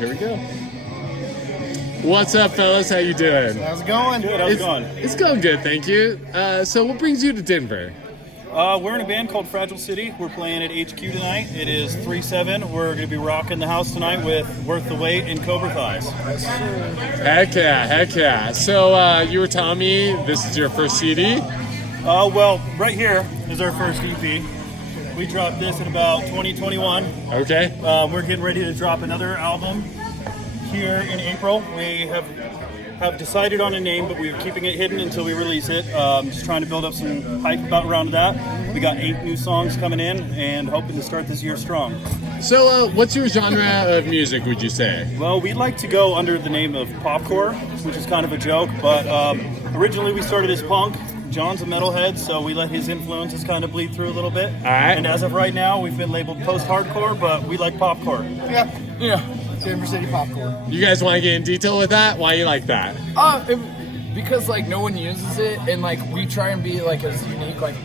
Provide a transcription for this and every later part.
Here we go. What's up, fellas? How you doing? How's it going? Good, how's it going? It's going good, thank you. So what brings you to Denver? We're in a band called Fragile City. We're playing at HQ tonight. It is 3/7. We're going to be rocking the house tonight with Worth the Wait and Cobra Thighs. Heck yeah, heck yeah. So you were telling me this is your first CD? Well, right here is our first EP. We dropped this in about 2021. Okay. We're getting ready to drop another album here in April. We have decided on a name, but we're keeping it hidden until we release it. Just trying to build up some hype around that. We got 8 new songs coming in and hoping to start this year strong. So what's your genre of music, would you say? Well, we like to go under the name of popcore, which is kind of a joke, but originally we started as punk. John's a metalhead, so we let his influences kind of bleed through a little bit. All right. And as of right now, we've been labeled post-hardcore, but we like popcore. Yeah. Denver City Popcorn. You guys want to get in detail with that? Why you like that? Because like no one uses it, and like we try and be like as unique. Like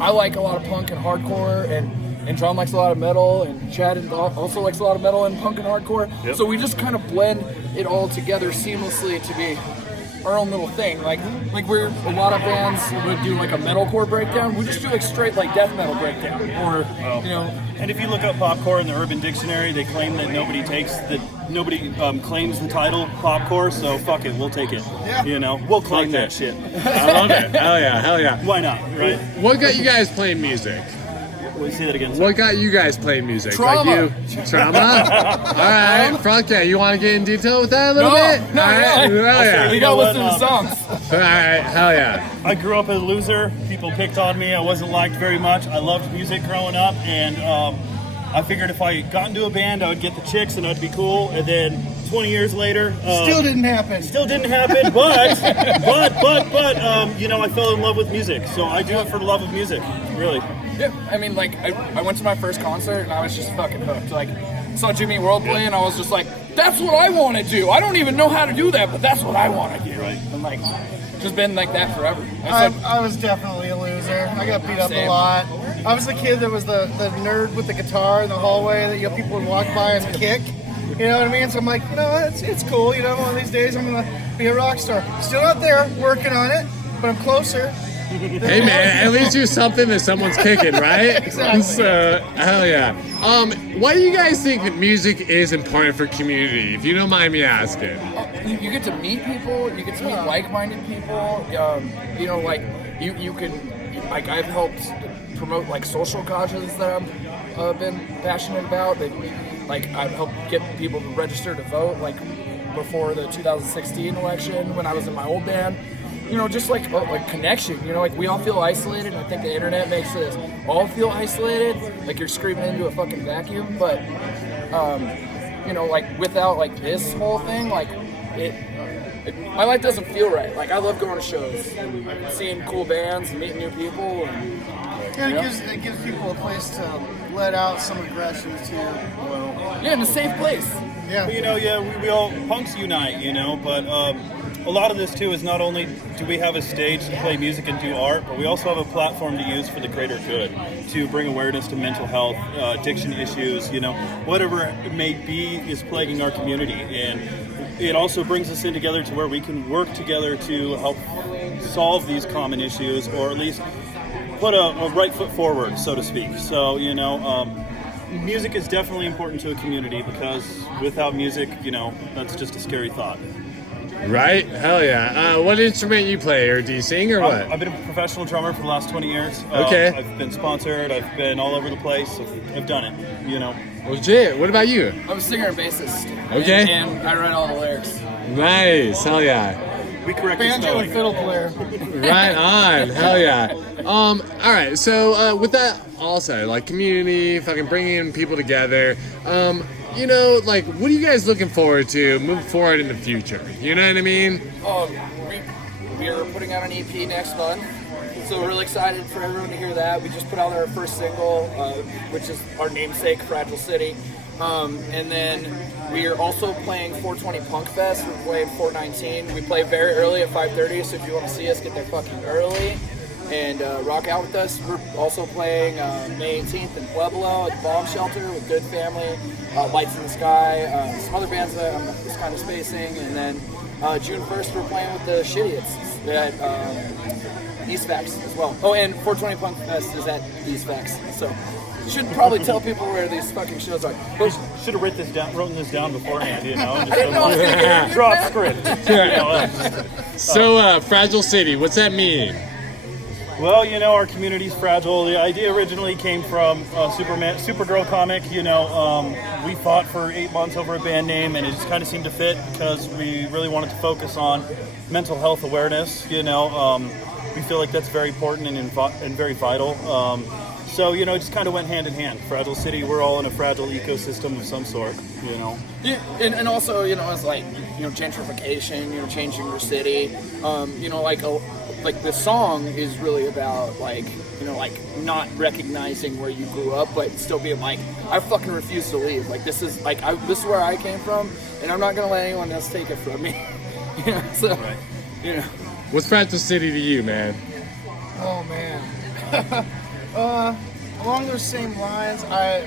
I like a lot of punk and hardcore, and John likes a lot of metal, and Chad also likes a lot of metal and punk and hardcore. Yep. So we just kind of blend it all together seamlessly to be our own little thing. Like we're a lot of bands would do like a metalcore breakdown. We just do like straight like death metal breakdown, or you know. And if you look up popcore in the Urban Dictionary, they claim that nobody claims the title popcore, so fuck it, we'll take it. Yeah. You know, we'll claim Fuck that it. shit. I love it. Hell yeah, hell yeah. Why not, right? What got you guys playing music? We'll say that again. What got you guys playing music? Trauma. Like you? Trauma? All right, fuck yeah. You want to get in detail with that a little bit? No, All right. really. Hell yeah. You You gotta know listen to what, the songs. All right, hell yeah. I grew up as a loser. People picked on me. I wasn't liked very much. I loved music growing up, and I figured if I got into a band, I would get the chicks and I'd be cool. And then 20 years later, Still didn't happen. still didn't happen. But you know, I fell in love with music. So I do it for the love of music, really. Yeah, I mean, like, I went to my first concert and I was just fucking hooked. Like, saw Jimmy World play and I was just like, that's what I want to do. I don't even know how to do that, but that's what I want to do. Right. And like, just been like that forever. I was definitely a loser. I got beat up a Same. lot. I was the kid that was the nerd with the guitar in the hallway that people would walk by and kick. You know what I mean? So I'm like, you know, it's cool. You know, one of these days I'm gonna be a rock star. Still not there, working on it, but I'm closer. Hey man, at least you're something that someone's kicking, right? Exactly. So, hell yeah. Why do you guys think that music is important for community? If you don't mind me asking. You get to meet people, you get to meet like-minded people. You know, like you can, like I've helped promote like social causes that I've been passionate about. Like I've helped get people to register to vote, like before the 2016 election when I was in my old band. You know, just like connection. You know, like we all feel isolated, and I think the internet makes us all feel isolated. Like you're screaming into a fucking vacuum. But you know, like without like this whole thing, like my life doesn't feel right. Like I love going to shows, and seeing cool bands, and meeting new people. And, And it gives people a place to let out some aggressions too. yeah, in a safe place. Yeah. You know, yeah, we all punks unite, you know, but a lot of this too is not only do we have a stage to play music and do art, but we also have a platform to use for the greater good, to bring awareness to mental health, addiction issues, you know, whatever it may be is plaguing our community. And it also brings us in together to where we can work together to help solve these common issues, or at least put a right foot forward, so to speak. So, you know, music is definitely important to a community, because without music, you know, that's just a scary thought. Right? Hell yeah. What instrument you play, or do you sing, or what? I've been a professional drummer for the last 20 years. Okay. I've been sponsored. I've been all over the place. I've done it, you know. Legit. What about you? I'm a singer and bassist. Okay. And I write all the lyrics. Nice. Hell yeah. We correct the Banjo spelling. and fiddle player. Right on. Hell yeah. All right. So with that all said, like community, fucking bringing people together. You know, like, what are you guys looking forward to moving forward in the future? You know what I mean? We are putting out an EP next month, so we're really excited for everyone to hear that. We just put out our first single, which is our namesake, Fragile City. And then we are also playing 420 Punk Fest. We're playing 419. We play very early at 5:30, so if you want to see us, get there fucking early. and rock out with us. We're also playing May 18th in Pueblo at the Bomb Shelter with Good Family, Lights in the Sky, some other bands that I'm just kind of spacing, and then June 1st we're playing with the Shitiots at East Facts as well. Oh, and 420 Punk Fest is at East Facts, so should probably tell people where these fucking shows are. But Should have written this down beforehand, you know. And I didn't know I was gonna get it. drop script. You know, So, Fragile City, what's that mean? well, you know, our community's fragile. The idea originally came from Supergirl comic. You know, we fought for 8 months over a band name, and it just kind of seemed to fit because we really wanted to focus on mental health awareness. You know, we feel like that's very important and very vital. So, you know, it just kind of went hand in hand. Fragile City, we're all in a fragile ecosystem of some sort, you know. Yeah, and also, you know, it's like, you know, gentrification, you know, changing your city. You know, like the song is really about, like, you know, like not recognizing where you grew up, but still being like, I fucking refuse to leave. Like, this is where I came from, and I'm not gonna let anyone else take it from me. You know, so, Right. you know. What's Fragile City to you, man? Oh man. Along those same lines, I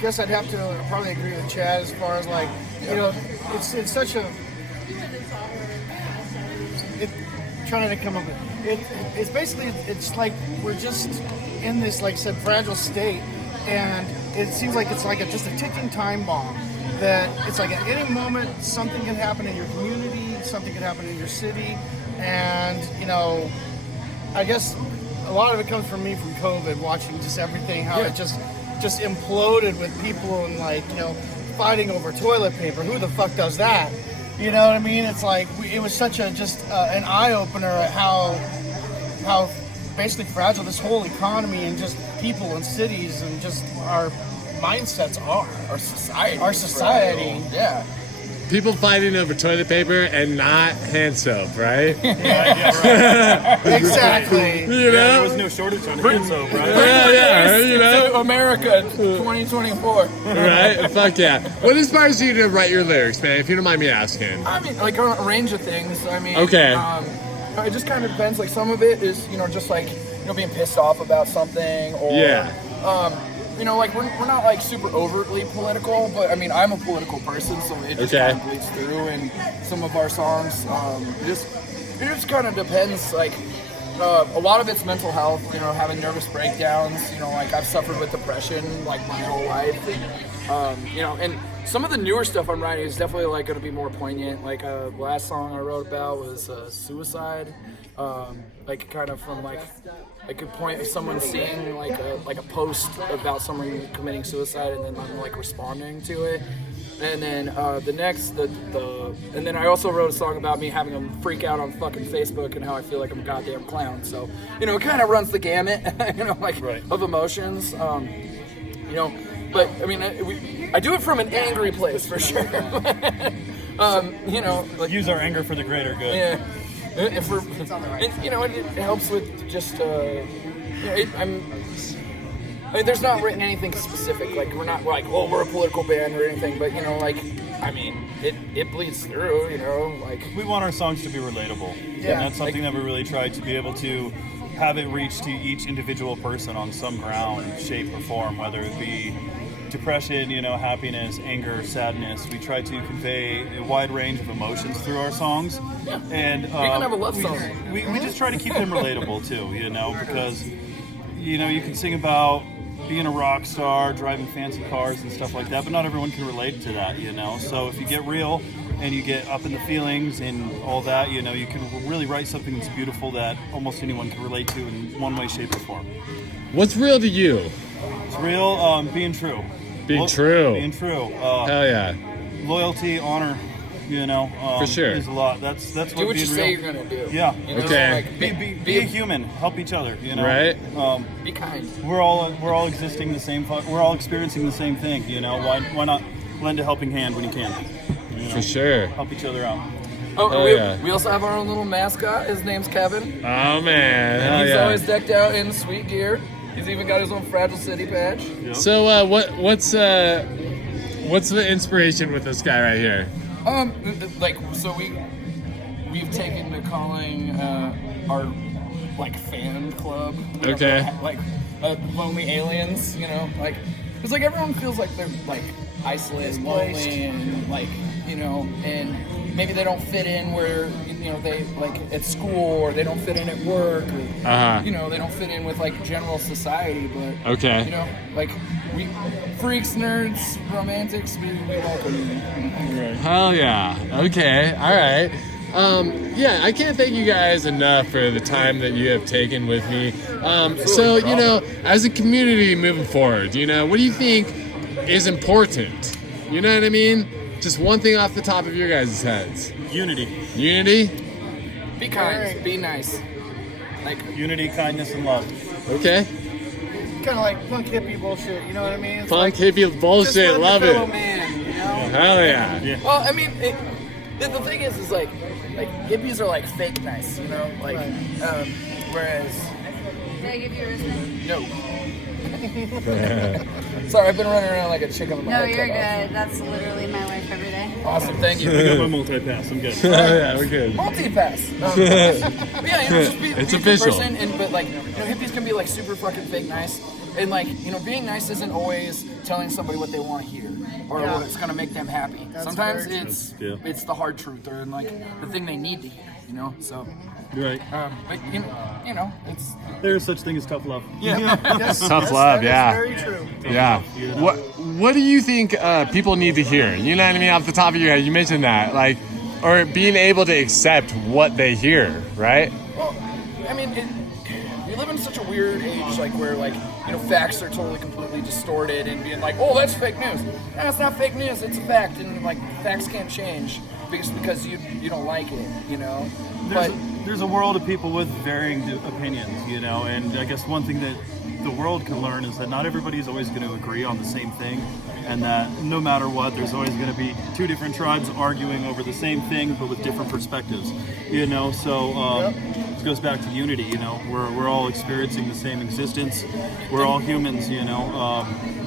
guess I'd have to probably agree with Chad as far as like, you know, it's such a trying to come up with it's basically it's like we're just in this, like I said, fragile state, and it seems like it's like just a ticking time bomb that it's like at any moment something can happen in your community, something can happen in your city, and you know, I guess a lot of it comes from me from COVID, watching just everything, how it just imploded with people and, like, you know, fighting over toilet paper. Who the fuck does that? You know what I mean? It's like it was such a an eye opener at how basically fragile this whole economy and just people and cities and just our mindsets are. Our society. Yeah. People fighting over toilet paper and not hand soap, right? Exactly. You There know? was no shortage on hand soap, right? Yeah, you know? To America 2024. Right? Fuck yeah. What inspires you to write your lyrics, man, if you don't mind me asking? I mean, like on a range of things. I mean, Okay. It just kind of depends. Like some of it is, you know, just like, you know, being pissed off about something, or Yeah. you know, like we're not like super overtly political, but I mean, I'm a political person, so it just Okay. kind of bleeds through in some of our songs. It just kind of depends. Like a lot of it's mental health, you know, having nervous breakdowns. You know, like I've suffered with depression like my whole life, and you know, and some of the newer stuff I'm writing is definitely like going to be more poignant. Like the last song I wrote about was suicide. Like kind of from like a point of someone seeing like a post about someone committing suicide and then them like responding to it. And then and then I also wrote a song about me having a freak out on fucking Facebook and how I feel like I'm a goddamn clown. So, you know, it kind of runs the gamut, you know, like of emotions. You know, but I mean, I do it from an angry place for sure. You know, like Use our anger for the greater good. yeah. If we're, and, you know, it helps with just, you know, I mean, there's not written anything specific. Like, we're not like, oh, we're a political band or anything, but, you know, like, I mean, it bleeds through, you know, like. We want our songs to be relatable. Yeah. And that's something that we really try to be able to have it reach to each individual person on some ground, shape, or form, whether it be depression, you know, happiness, anger, sadness. We try to convey a wide range of emotions through our songs. Yeah. And You can have a love song. We just try to keep them relatable too, you know, because, you know, you can sing about being a rock star, driving fancy cars and stuff like that, but not everyone can relate to that, you know. So if you get real and you get up in the feelings and all that, you know, you can really write something that's beautiful that almost anyone can relate to in one way, shape, or form. What's real to you? It's real, being true. Being true. Being true. Hell yeah. Loyalty, honor, you know. For sure. Is a lot. That's what Do what being you real. say you're gonna do. Yeah. You know, Okay. like, Be a human. Help each other. You know. Right. be kind. We're all existing the same. We're all experiencing the same thing. You know. Why not lend a helping hand when you can? You know? For sure. Help each other out. Oh, Oh, we, yeah. we also have our own little mascot. His name's Kevin. Oh, man. Hell He's yeah. always decked out in sweet gear. He's even got his own Fragile City patch. So, what's the inspiration with this guy right here? Like, so we've taken to calling our like fan club. Okay. Like lonely aliens, you know, like it's like everyone feels like they're like isolated, lonely, and like, you know, and maybe they don't fit in where, you know, they like at school, or they don't fit in at work, or you know, they don't fit in with like general society. But Okay. you know, like we freaks, nerds, romantics, we welcome you. Hell yeah. Okay. All right. Yeah, I can't thank you guys enough for the time that you have taken with me. So, you know, as a community moving forward, you know, what do you think is important? You know what I mean? Just one thing off the top of your guys' heads. Unity. Unity? Be kind, be nice. Like Unity, kindness, and love. Okay. Kind of like punk hippie bullshit, you know what I mean? It's Punk like, hippie bullshit, just love your fellow it. man, you know? Hell yeah. Yeah. well, I mean, the thing is like hippies are like fake nice, you know, like whereas Did I give you a wristband? no. Sorry, I've been running around like a chicken with my No, head you're cut off. good. That's literally my life every day. Awesome, thank you. I got my multi-pass. I'm good. Yeah, we're good. Multi-pass. But yeah, you know, just be It's be a good official. person, but like, you know, hippies can be like super fucking fake nice, and like, you know, being nice isn't always telling somebody what they want to hear or Yeah. what's gonna make them happy. That's Sometimes very true. it's Yeah. it's the hard truth or like the thing they need to hear, you know. So, Right. but you know, it's There is such thing as tough love. Yes, Tough yes, love, that is yeah. very true. Yeah. What do you think people need to hear? You know what I mean? Off the top of your head, you mentioned that, like, or being able to accept what they hear, right? well, I mean, we live in such a weird age, like where like, you know, facts are totally completely distorted and being like, oh, that's fake news. No, it's not fake news. It's a fact, and like facts can't change because you don't like it, you know. But There's a world of people with varying opinions, you know, and I guess one thing that the world can learn is that not everybody is always going to agree on the same thing, and that no matter what, there's always going to be two different tribes arguing over the same thing but with different perspectives, you know. So this goes back to unity, you know. We're all experiencing the same existence. We're all humans, you know.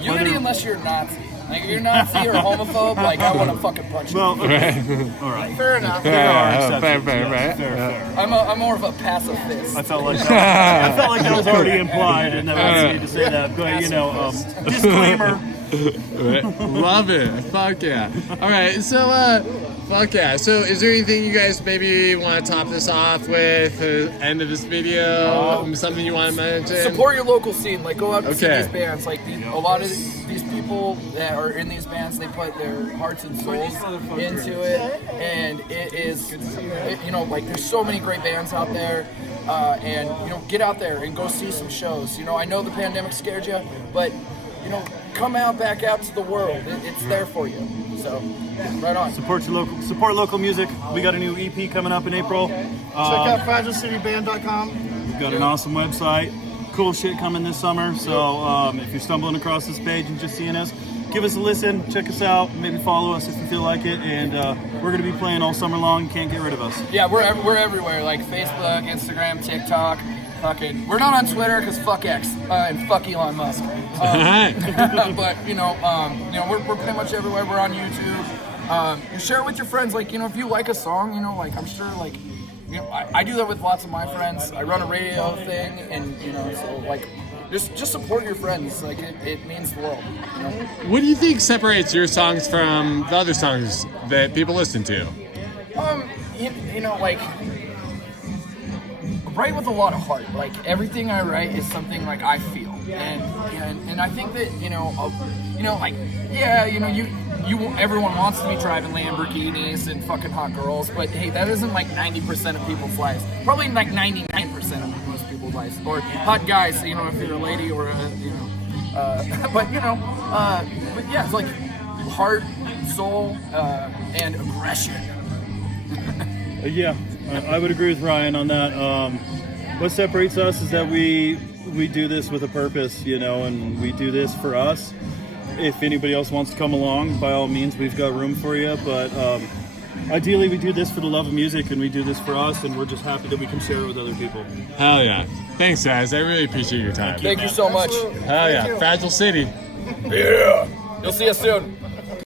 unity, whether- unless you're Nazi. Like if you're Nazi or homophobe, like I want to fucking punch you. Well, okay. All right. Fair enough. There are Yeah, fair, exceptions, fair, yes, right? fair. I'm more of a pacifist. I felt like that was already implied, and that I need to say that. But you know, disclaimer. Love it. Fuck yeah. All right. So, fuck yeah. So, is there anything you guys maybe want to top this off with? End of this video? Something you want to mention? Support your local scene. Like, go out and see Okay. these bands. Like, a lot of these people that are in these bands, they put their hearts and souls into it, and it is, you know, like there's so many great bands out there, and you know, get out there and go see some shows. You know, I know the pandemic scared you, but you know, come back out to the world. It's there for you. So, right on. Support local music. We got a new EP coming up in April. Check out FragileCityBand.com. We've got an awesome website. Cool shit coming this summer. So if you're stumbling across this page and just seeing us, give us a listen, check us out, maybe follow us if you feel like it. And we're going to be playing all summer long. Can't get rid of us. Yeah, we're everywhere. Like Facebook, Instagram, TikTok. Fucking, we're not on Twitter because fuck X and fuck Elon Musk. But you know, we're pretty much everywhere. We're on YouTube. You share it with your friends. Like, you know, if you like a song, you know, like I'm sure, like, you know, I do that with lots of my friends. I run a radio thing, and you know, so like, just support your friends. Like, it means the world. You know? What do you think separates your songs from the other songs that people listen to? You know, like, write with a lot of heart. Like, everything I write is something like I feel, and I think that you know, like, yeah, you know, everyone wants to be driving Lamborghinis and fucking hot girls, but hey, that isn't like 90% of people's lives. Probably like 99% of most people's lives, or hot guys. You know, if you're a lady or a, you know, but you know, but yeah, it's like heart, soul, and aggression. Yeah, I would agree with Ryan on that. What separates us is that we do this with a purpose, you know, and we do this for us. If anybody else wants to come along, by all means, we've got room for you. But ideally, we do this for the love of music, and we do this for us, and we're just happy that we can share it with other people. Hell yeah. Thanks, guys. I really appreciate your time. Thank you so much. Hell yeah. Fragile City. Yeah. You'll see us soon.